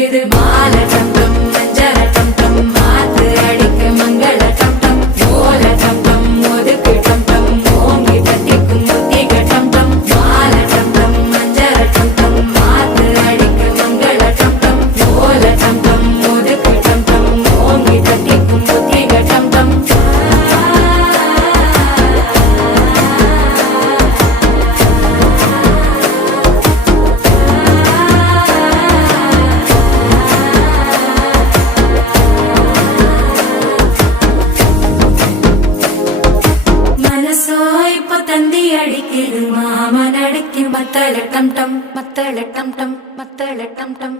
அடிக்குது மால டம் டம் மஞ்சள டம் டம் மாத்து அடிக்க மங்கள டம் டம் ஓல டம் டம் ஒதுக்கு டம் டம் ஓங்கி தட்டிக்கும் புத்திக டம் டம் மால டம் டம் மஞ்சள டம் டம் மாத்து அடிக்க மங்கள டம் டம் ஓல டம் டம் ஒதுக்கு டம் டம் ஓங்கி தட்டிக்கும் புத்திக டம் டம் தந்தி அடிக்குது மாமன் அடிக்கும் மத்தள டம் டம் மத்தள டம் டம் மத்தள டம் டம்